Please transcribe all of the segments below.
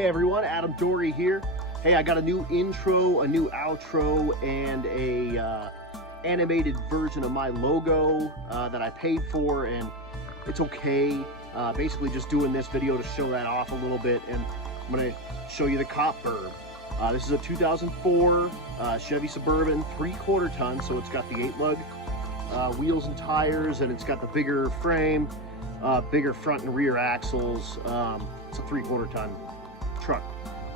Hey everyone, Adam Dory here. Hey, I got a new intro, a new outro, and a animated version of my logo that I paid for, and it's okay. Basically just doing this video to show that off a little bit, and I'm going to show you the cop BURB. This is a 2004 Chevy Suburban 3/4 ton, so it's got the 8-lug wheels and tires, and it's got the bigger frame, bigger front and rear axles. It's a 3/4 ton truck,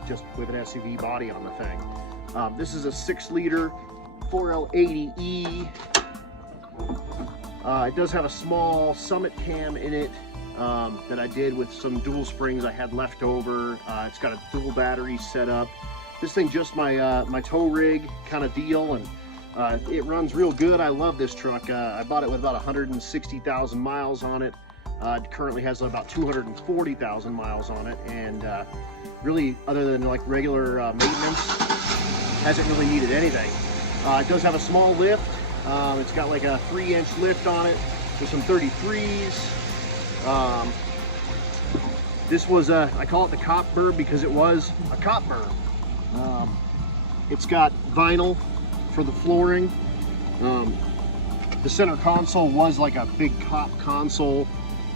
just with an SUV body on the thing. This is a 6-liter 4L80E. It does have a small Summit cam in it that I did with some dual springs I had left over. It's got a dual battery setup. This thing just my tow rig kind of deal, and it runs real good. I love this truck. I bought it with about 160,000 miles on it. It currently has about 240,000 miles on it, and really, other than like regular maintenance, hasn't really needed anything. It does have a small lift. It's got like a 3-inch lift on it. There's some 33s. This was I call it the cop BURB because it was a cop BURB. It's got vinyl for the flooring. The center console was like a big cop console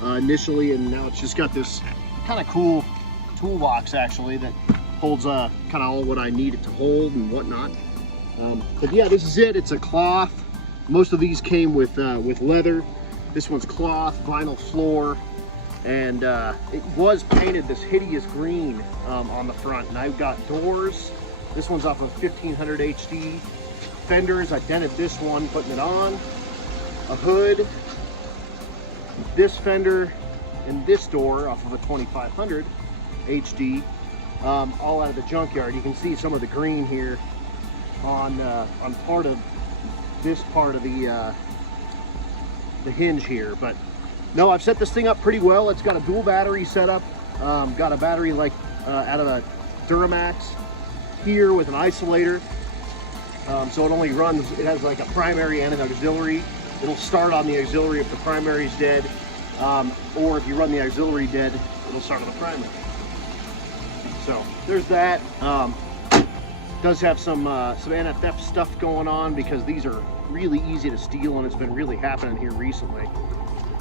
initially, and now it's just got this kind of cool toolbox actually that holds kind of all what I need it to hold and whatnot. But yeah, this is it. It's a cloth. Most of these came with leather. This one's cloth, vinyl floor, and it was painted this hideous green on the front. And I've got doors. This one's off of 1500 HD. Fenders, I dented this one putting it on. A hood, this fender, and this door off of a 2500 HD, all out of the junkyard. You can see some of the green here on part of this part of the hinge here. But no, I've set this thing up pretty well. It's got a dual battery setup. Got a battery like out of a Duramax here with an isolator. So it only runs, it has like a primary and an auxiliary. It'll start on the auxiliary if the primary is dead, or if you run the auxiliary dead, it'll start on the primary. So there's that. Does have some anti-theft stuff going on because these are really easy to steal, and it's been really happening here recently.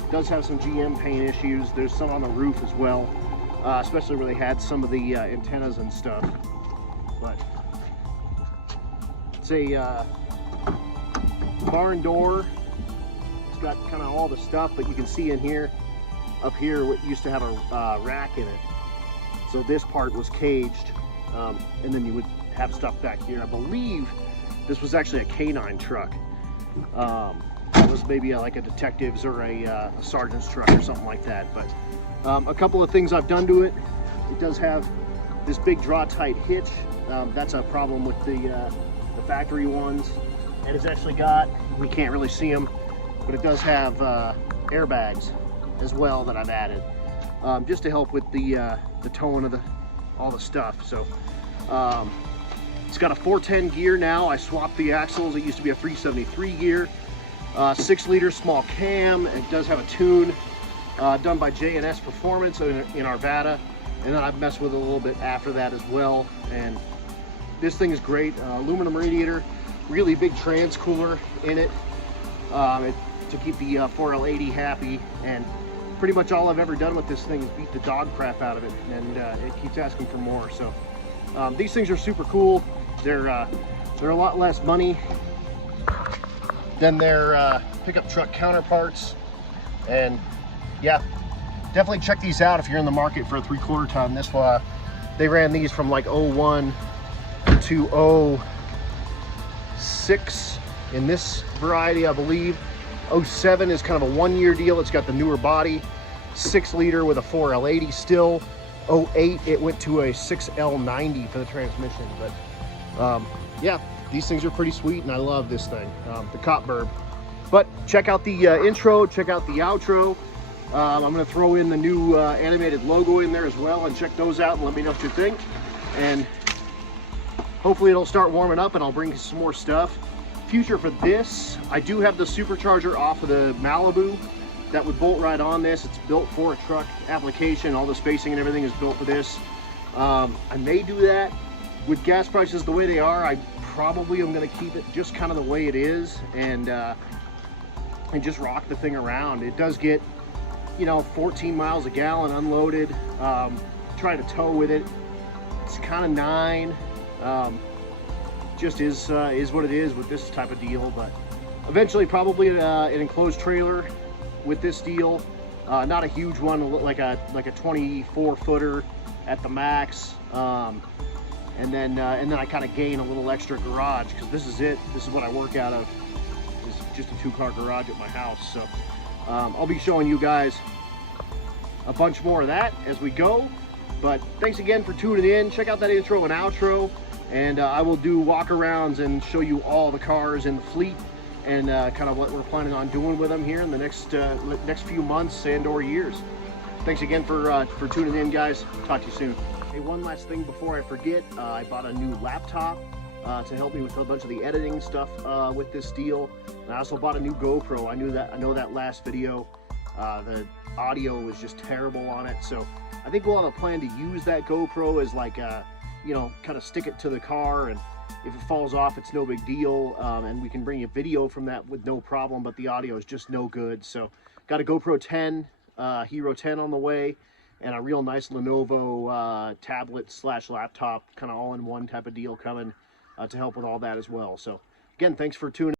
Does have some GM paint issues. There's some on the roof as well, especially where they had some of the antennas and stuff. But it's a barn door. It's got kind of all the stuff, but you can see in here, up here, what used to have a rack in it. So this part was caged, and then you would have stuff back here. I believe this was actually a K9 truck. It was maybe like a detective's or a sergeant's truck or something like that. But a couple of things I've done to it. It does have this big draw-tight hitch. That's a problem with the factory ones. And it's actually got, we can't really see them, but it does have airbags as well that I've added, just to help with the towing of all the stuff. So it's got a 410 gear now. I swapped the axles. It used to be a 373 gear. 6-liter small cam. It does have a tune done by J&S Performance in Arvada, and then I've messed with it a little bit after that as well. And this thing is great. Aluminum radiator, really big trans cooler in it, to keep the 4L80 happy. And pretty much all I've ever done with this thing is beat the dog crap out of it, and it keeps asking for more. So these things are super cool. They're a lot less money than their pickup truck counterparts, and yeah, definitely check these out if you're in the market for a 3/4 ton. This they ran these from like 01 to 06 in this variety, I believe. 07 is kind of a 1-year deal. It's got the newer body, 6-liter with a 4L80 still. 08 it went to a 6L90 for the transmission. But yeah, these things are pretty sweet, and I love this thing, the cop BURB. But check out the intro, check out the outro. I'm going to throw in the new animated logo in there as well, and check those out and let me know what you think. And hopefully it'll start warming up and I'll bring some more stuff. Future for this, I do have the supercharger off of the Malibu that would bolt right on this. It's built for a truck application. All the spacing and everything is built for this. I may do that. With gas prices the way they are, I probably am going to keep it just kind of the way it is, and just rock the thing around. It does get, you know, 14 miles a gallon unloaded. Try to tow with it, it's kind of 9. Just is what it is with this type of deal. But eventually probably an enclosed trailer with this deal. Not a huge one, like a 24 footer at the max. And then I kind of gain a little extra garage, because this is it. This is what I work out of. It's just a 2-car garage at my house. So I'll be showing you guys a bunch more of that as we go. But thanks again for tuning in. Check out that intro and outro, and I will do walk-arounds and show you all the cars in the fleet, and kind of what we're planning on doing with them here in the next few months and or years. Thanks again for tuning in, guys. Talk to you soon. Hey, one last thing before I forget, I bought a new laptop to help me with a bunch of the editing stuff with this deal. And I also bought a new GoPro. I know that last video, the audio was just terrible on it, so I think we'll have a plan to use that GoPro as like a, you know, kind of stick it to the car, and if it falls off, it's no big deal, and we can bring you video from that with no problem, but the audio is just no good. So got a GoPro 10, Hero 10 on the way, and a real nice Lenovo tablet / laptop, kind of all-in-one type of deal coming to help with all that as well. So again, thanks for tuning in.